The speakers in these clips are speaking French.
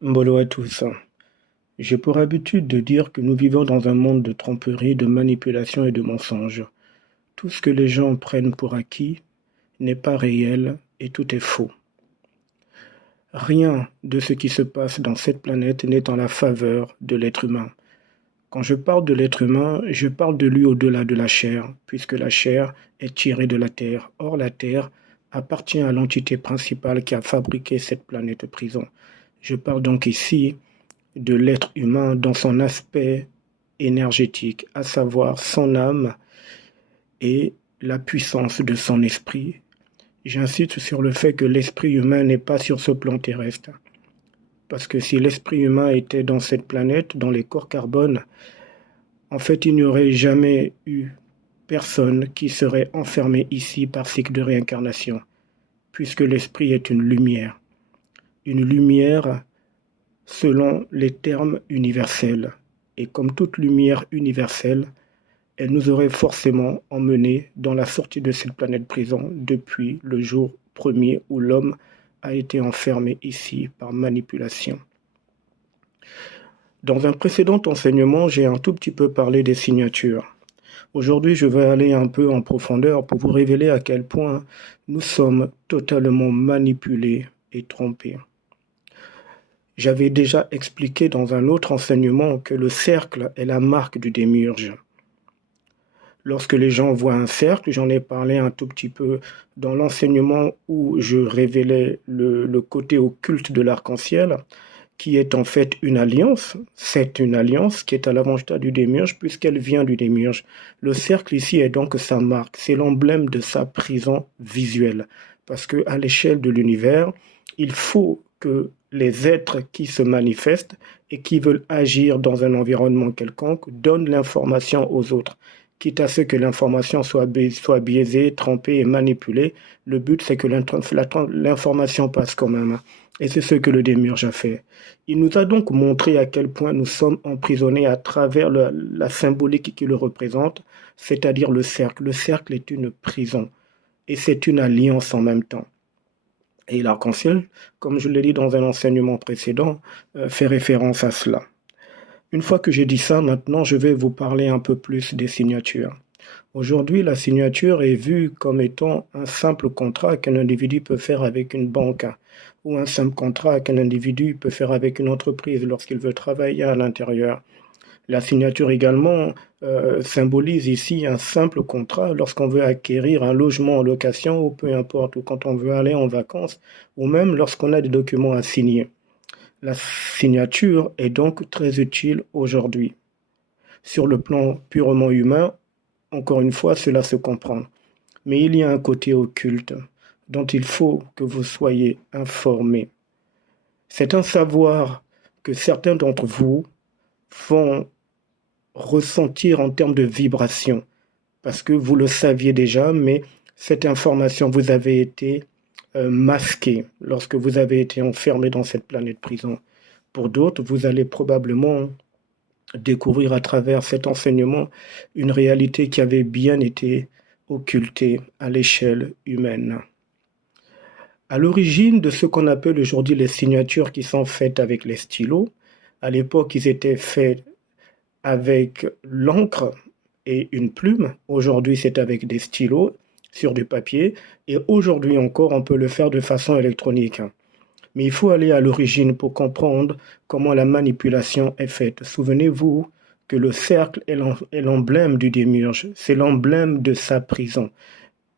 Mbolo à tous. J'ai pour habitude de dire que nous vivons dans un monde de tromperie, de manipulation et de mensonges. Tout ce que les gens prennent pour acquis n'est pas réel et tout est faux. Rien de ce qui se passe dans cette planète n'est en la faveur de l'être humain. Quand je parle de l'être humain, je parle de lui au-delà de la chair, puisque la chair est tirée de la terre. Or, la terre appartient à l'entité principale qui a fabriqué cette planète prison. Je parle donc ici de l'être humain dans son aspect énergétique, à savoir son âme et la puissance de son esprit. J'insiste sur le fait que l'esprit humain n'est pas sur ce plan terrestre. Parce que si l'esprit humain était dans cette planète, dans les corps carbone, en fait, il n'y aurait jamais eu personne qui serait enfermé ici par cycle de réincarnation, puisque l'esprit est une lumière. Une lumière selon les termes universels. Et comme toute lumière universelle, elle nous aurait forcément emmenés dans la sortie de cette planète prison depuis le jour premier où l'homme a été enfermé ici par manipulation. Dans un précédent enseignement, j'ai un tout petit peu parlé des signatures. Aujourd'hui, je vais aller un peu en profondeur pour vous révéler à quel point nous sommes totalement manipulés et trompés. J'avais déjà expliqué dans un autre enseignement que le cercle est la marque du démiurge. Lorsque les gens voient un cercle, j'en ai parlé un tout petit peu dans l'enseignement où je révélais le côté occulte de l'arc-en-ciel, qui est en fait une alliance. C'est une alliance qui est à l'avantage du démiurge puisqu'elle vient du démiurge. Le cercle ici est donc sa marque, c'est l'emblème de sa prison visuelle. Parce que à l'échelle de l'univers, il faut que les êtres qui se manifestent et qui veulent agir dans un environnement quelconque donnent l'information aux autres. Quitte à ce que l'information soit biaisée, trompée et manipulée, le but c'est que l'information passe quand même. Et c'est ce que le démiurge a fait. Il nous a donc montré à quel point nous sommes emprisonnés à travers la symbolique qui le représente, c'est-à-dire le cercle. Le cercle est une prison et c'est une alliance en même temps. Et l'arc-en-ciel, comme je l'ai dit dans un enseignement précédent, fait référence à cela. Une fois que j'ai dit ça, maintenant je vais vous parler un peu plus des signatures. Aujourd'hui, la signature est vue comme étant un simple contrat qu'un individu peut faire avec une banque ou un simple contrat qu'un individu peut faire avec une entreprise lorsqu'il veut travailler à l'intérieur. La signature également symbolise ici un simple contrat lorsqu'on veut acquérir un logement en location ou peu importe, ou quand on veut aller en vacances, ou même lorsqu'on a des documents à signer. La signature est donc très utile aujourd'hui. Sur le plan purement humain, encore une fois, cela se comprend. Mais il y a un côté occulte dont il faut que vous soyez informés. C'est un savoir que certains d'entre vous vont ressentir en termes de vibration, parce que vous le saviez déjà, mais cette information vous avait été masquée lorsque vous avez été enfermé dans cette planète prison. Pour d'autres, vous allez probablement découvrir à travers cet enseignement une réalité qui avait bien été occultée à l'échelle humaine. À l'origine de ce qu'on appelle aujourd'hui les signatures qui sont faites avec les stylos, à l'époque ils étaient faits avec l'encre et une plume. Aujourd'hui c'est avec des stylos sur du papier et aujourd'hui encore on peut le faire de façon électronique. Mais il faut aller à l'origine pour comprendre comment la manipulation est faite. Souvenez-vous que le cercle est l'emblème du démiurge, c'est l'emblème de sa prison,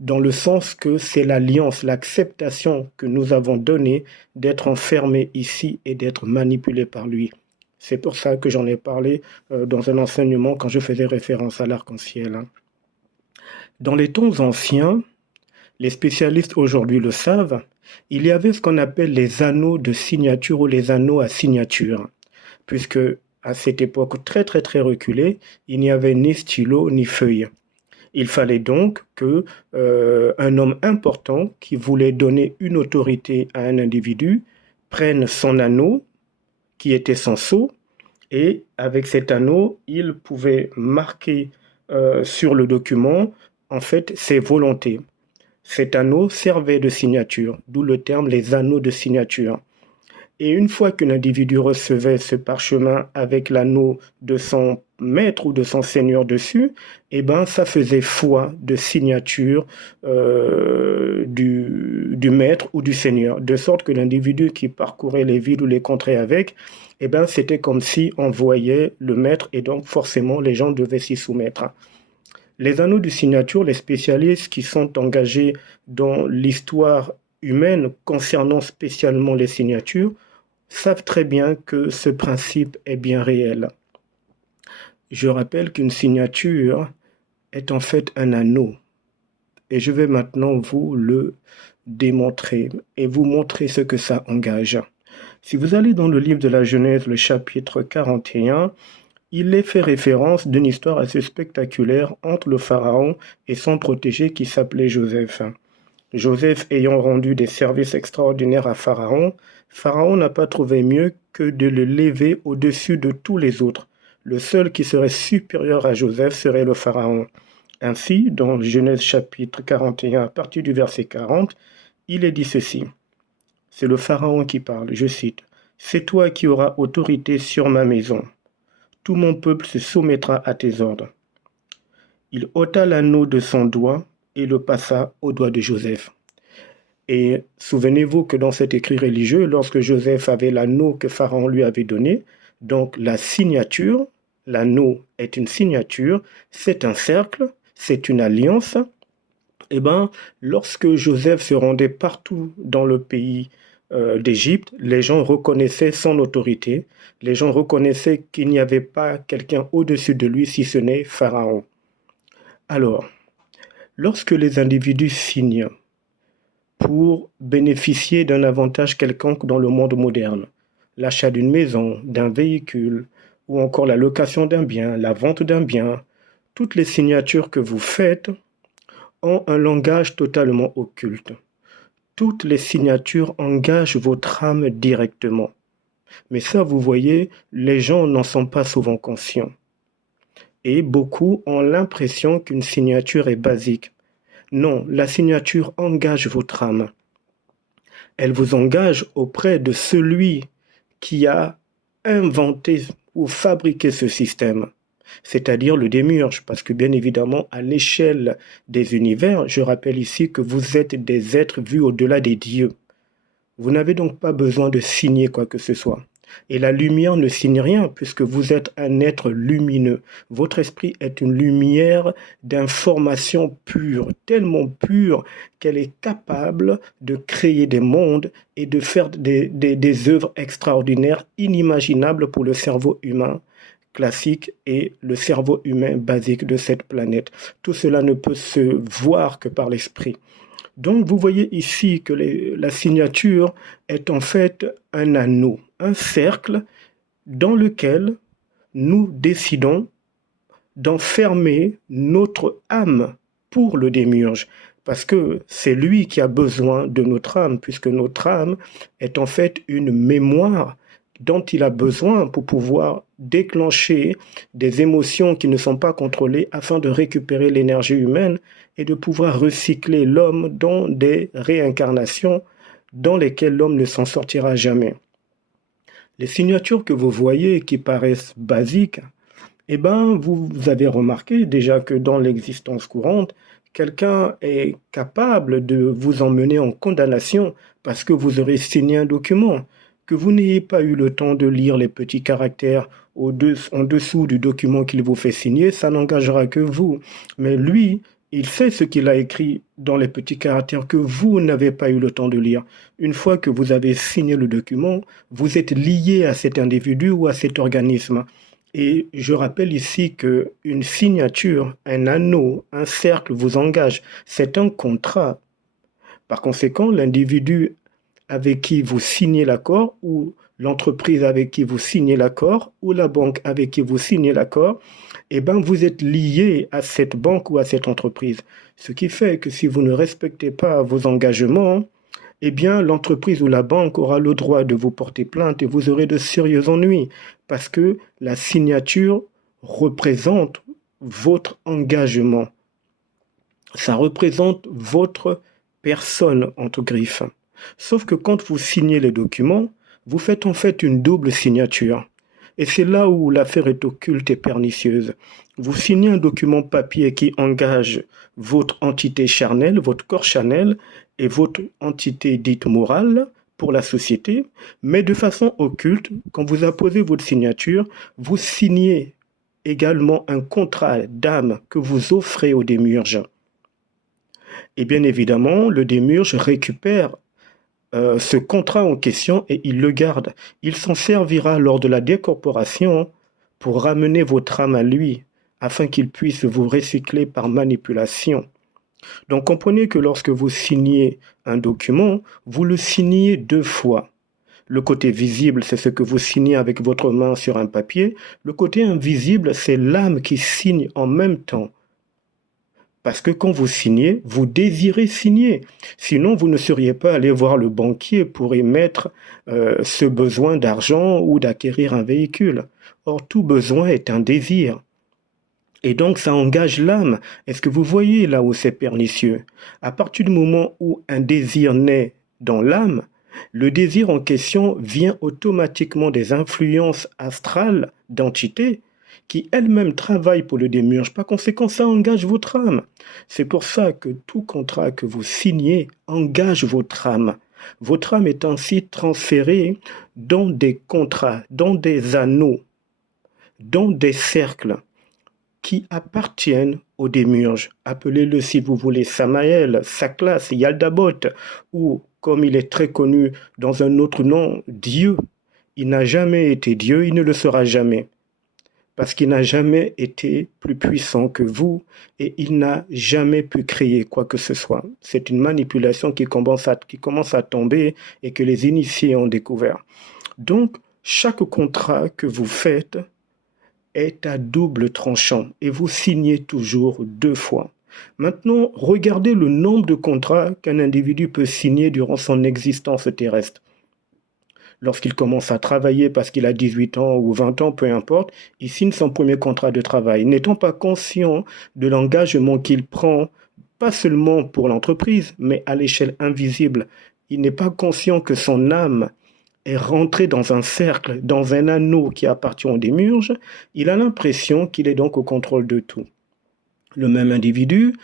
dans le sens que c'est l'alliance, l'acceptation que nous avons donnée d'être enfermés ici et d'être manipulés par lui. C'est pour ça que j'en ai parlé dans un enseignement quand je faisais référence à l'arc-en-ciel. Dans les temps anciens, les spécialistes aujourd'hui le savent, il y avait ce qu'on appelle les anneaux de signature ou les anneaux à signature, puisque à cette époque très très très reculée, il n'y avait ni stylo ni feuille. Il fallait donc que un homme important qui voulait donner une autorité à un individu prenne son anneau, qui était son sceau, et avec cet anneau, il pouvait marquer sur le document en fait ses volontés. Cet anneau servait de signature, d'où le terme les anneaux de signature. Et une fois qu'un individu recevait ce parchemin avec l'anneau de son maître ou de son seigneur dessus, eh ben, ça faisait foi de signature du maître ou du seigneur, de sorte que l'individu qui parcourait les villes ou les contrées avec, eh ben, c'était comme si on voyait le maître et donc forcément les gens devaient s'y soumettre. Les anneaux de signature, les spécialistes qui sont engagés dans l'histoire humaine concernant spécialement les signatures, savent très bien que ce principe est bien réel. Je rappelle qu'une signature est en fait un anneau. Et je vais maintenant vous le démontrer et vous montrer ce que ça engage. Si vous allez dans le livre de la Genèse, le chapitre 41, il est fait référence d'une histoire assez spectaculaire entre le pharaon et son protégé qui s'appelait Joseph. Joseph ayant rendu des services extraordinaires à Pharaon, Pharaon n'a pas trouvé mieux que de le lever au-dessus de tous les autres. Le seul qui serait supérieur à Joseph serait le Pharaon. Ainsi, dans Genèse chapitre 41, à partir du verset 40, il est dit ceci. C'est le Pharaon qui parle, je cite. « C'est toi qui auras autorité sur ma maison. Tout mon peuple se soumettra à tes ordres. » Il ôta l'anneau de son doigt et le passa au doigt de Joseph. Et souvenez-vous que dans cet écrit religieux, lorsque Joseph avait l'anneau que Pharaon lui avait donné, donc la signature, l'anneau est une signature, c'est un cercle, c'est une alliance. Eh bien, lorsque Joseph se rendait partout dans le pays d'Égypte, les gens reconnaissaient son autorité, les gens reconnaissaient qu'il n'y avait pas quelqu'un au-dessus de lui si ce n'est Pharaon. Alors, lorsque les individus signent pour bénéficier d'un avantage quelconque dans le monde moderne, l'achat d'une maison, d'un véhicule, ou encore la location d'un bien, la vente d'un bien, toutes les signatures que vous faites ont un langage totalement occulte. Toutes les signatures engagent votre âme directement. Mais ça, vous voyez, les gens n'en sont pas souvent conscients. Et beaucoup ont l'impression qu'une signature est basique. Non, la signature engage votre âme. Elle vous engage auprès de celui qui a inventé ou fabriqué ce système, c'est-à-dire le démiurge, parce que bien évidemment, à l'échelle des univers, je rappelle ici que vous êtes des êtres vus au-delà des dieux. Vous n'avez donc pas besoin de signer quoi que ce soit. Et la lumière ne signe rien puisque vous êtes un être lumineux. Votre esprit est une lumière d'information pure, tellement pure qu'elle est capable de créer des mondes et de faire des œuvres extraordinaires, inimaginables pour le cerveau humain classique et le cerveau humain basique de cette planète. Tout cela ne peut se voir que par l'esprit. Donc vous voyez ici que la signature est en fait un anneau, un cercle dans lequel nous décidons d'enfermer notre âme pour le démiurge. Parce que c'est lui qui a besoin de notre âme, puisque notre âme est en fait une mémoire dont il a besoin pour pouvoir déclencher des émotions qui ne sont pas contrôlées afin de récupérer l'énergie humaine et de pouvoir recycler l'homme dans des réincarnations dans lesquelles l'homme ne s'en sortira jamais. Les signatures que vous voyez qui paraissent basiques, eh ben, vous avez remarqué déjà que dans l'existence courante, quelqu'un est capable de vous emmener en condamnation parce que vous aurez signé un document, que vous n'ayez pas eu le temps de lire les petits caractères en dessous du document qu'il vous fait signer, ça n'engagera que vous. Mais lui, il sait ce qu'il a écrit dans les petits caractères que vous n'avez pas eu le temps de lire. Une fois que vous avez signé le document, vous êtes lié à cet individu ou à cet organisme. Et je rappelle ici qu'une signature, un anneau, un cercle vous engage. C'est un contrat. Par conséquent, l'individu avec qui vous signez l'accord ou l'entreprise avec qui vous signez l'accord ou la banque avec qui vous signez l'accord, eh ben vous êtes lié à cette banque ou à cette entreprise. Ce qui fait que si vous ne respectez pas vos engagements, eh bien l'entreprise ou la banque aura le droit de vous porter plainte et vous aurez de sérieux ennuis parce que la signature représente votre engagement. Ça représente votre personne, entre griffes. Sauf que quand vous signez les documents, Vous faites en fait une double signature. Et c'est là où l'affaire est occulte et pernicieuse. Vous signez un document papier qui engage votre entité charnelle, votre corps charnel et votre entité dite morale pour la société, mais de façon occulte, quand vous apposez votre signature, vous signez également un contrat d'âme que vous offrez au démiurge. Et bien évidemment, le démiurge récupère ce contrat en question et il le garde. Il s'en servira lors de la décorporation pour ramener votre âme à lui, afin qu'il puisse vous recycler par manipulation. Donc comprenez que lorsque vous signez un document, vous le signez deux fois. Le côté visible, c'est ce que vous signez avec votre main sur un papier. Le côté invisible, c'est l'âme qui signe en même temps. Parce que quand vous signez, vous désirez signer. Sinon, vous ne seriez pas allé voir le banquier pour émettre ce besoin d'argent ou d'acquérir un véhicule. Or, tout besoin est un désir. Et donc, ça engage l'âme. Est-ce que vous voyez là où c'est pernicieux? À partir du moment où un désir naît dans l'âme, le désir en question vient automatiquement des influences astrales d'entités qui elles-mêmes travaillent pour le démiurge. Par conséquent, ça engage votre âme. C'est pour ça que tout contrat que vous signez engage votre âme. Votre âme est ainsi transférée dans des contrats, dans des anneaux, dans des cercles qui appartiennent au démiurge. Appelez-le si vous voulez Samaël, Saklas, Yaldabot, ou comme il est très connu dans un autre nom, Dieu. Il n'a jamais été Dieu, il ne le sera jamais. Parce qu'il n'a jamais été plus puissant que vous et il n'a jamais pu créer quoi que ce soit. C'est une manipulation qui commence à tomber et que les initiés ont découvert. Donc, chaque contrat que vous faites est à double tranchant et vous signez toujours deux fois. Maintenant, regardez le nombre de contrats qu'un individu peut signer durant son existence terrestre. Lorsqu'il commence à travailler parce qu'il a 18 ans ou 20 ans, peu importe, il signe son premier contrat de travail, n'étant pas conscient de l'engagement qu'il prend, pas seulement pour l'entreprise, mais à l'échelle invisible. Il n'est pas conscient que son âme est rentrée dans un cercle, dans un anneau qui appartient au démiurge. Il a l'impression qu'il est donc au contrôle de tout. Le même individu,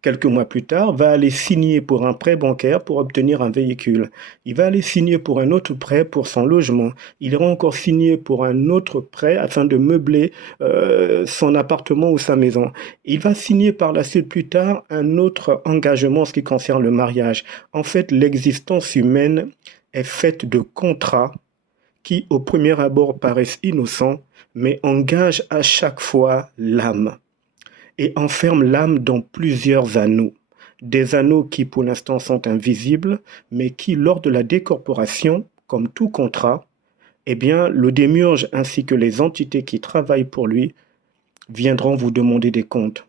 quelques mois plus tard, va aller signer pour un prêt bancaire pour obtenir un véhicule. Il va aller signer pour un autre prêt pour son logement. Il ira encore signer pour un autre prêt afin de meubler son appartement ou sa maison. Il va signer par la suite plus tard un autre engagement en ce qui concerne le mariage. En fait, l'existence humaine est faite de contrats qui, au premier abord, paraissent innocents, mais engagent à chaque fois l'âme et enferme l'âme dans plusieurs anneaux. Des anneaux qui pour l'instant sont invisibles, mais qui lors de la décorporation, comme tout contrat, eh bien le démiurge ainsi que les entités qui travaillent pour lui viendront vous demander des comptes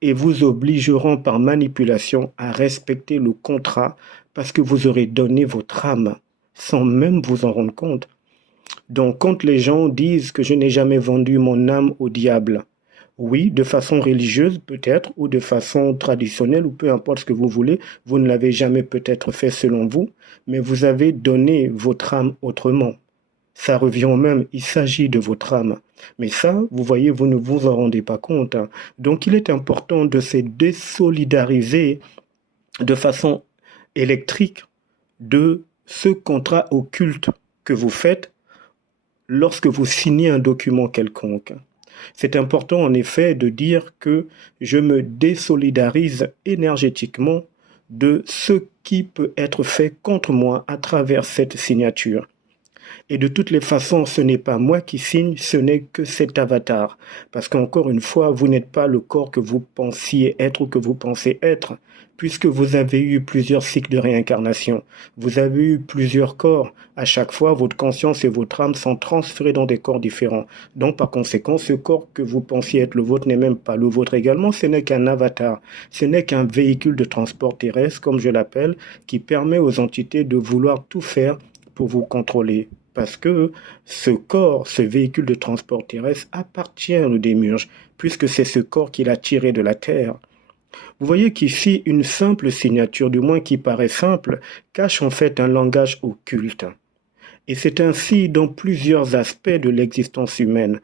et vous obligeront par manipulation à respecter le contrat parce que vous aurez donné votre âme sans même vous en rendre compte. Donc quand les gens disent que je n'ai jamais vendu mon âme au diable, oui, de façon religieuse peut-être, ou de façon traditionnelle, ou peu importe ce que vous voulez, vous ne l'avez jamais peut-être fait selon vous, mais vous avez donné votre âme autrement. Ça revient au même, il s'agit de votre âme. Mais ça, vous voyez, vous ne vous en rendez pas compte. Donc il est important de se désolidariser de façon électrique de ce contrat occulte que vous faites lorsque vous signez un document quelconque. C'est important en effet de dire que je me désolidarise énergétiquement de ce qui peut être fait contre moi à travers cette signature. Et de toutes les façons, ce n'est pas moi qui signe, ce n'est que cet avatar. Parce qu'encore une fois, vous n'êtes pas le corps que vous pensiez être ou que vous pensez être, puisque vous avez eu plusieurs cycles de réincarnation. Vous avez eu plusieurs corps. À chaque fois, votre conscience et votre âme sont transférées dans des corps différents. Donc, par conséquent, ce corps que vous pensiez être le vôtre n'est même pas le vôtre également. Ce n'est qu'un avatar. Ce n'est qu'un véhicule de transport terrestre, comme je l'appelle, qui permet aux entités de vouloir tout faire pour vous contrôler. Parce que ce corps, ce véhicule de transport terrestre appartient au démiurge, puisque c'est ce corps qu'il a tiré de la terre. Vous voyez qu'ici, une simple signature, du moins qui paraît simple, cache en fait un langage occulte. Et c'est ainsi dans plusieurs aspects de l'existence humaine.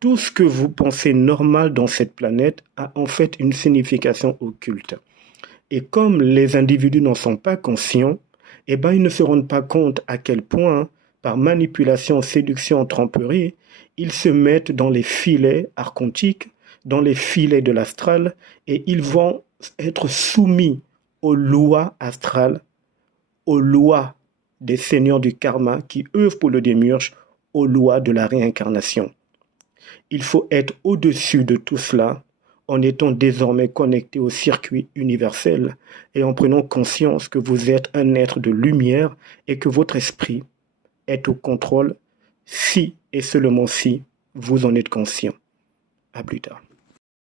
Tout ce que vous pensez normal dans cette planète a en fait une signification occulte. Et comme les individus n'en sont pas conscients, eh ben, ils ne se rendent pas compte à quel point, par manipulation, séduction, tromperie, ils se mettent dans les filets archontiques, dans les filets de l'astral, et ils vont être soumis aux lois astrales, aux lois des seigneurs du karma qui œuvrent pour le démiurge, aux lois de la réincarnation. Il faut être au-dessus de tout cela en étant désormais connecté au circuit universel et en prenant conscience que vous êtes un être de lumière et que votre esprit est au contrôle si et seulement si vous en êtes conscient. À plus tard.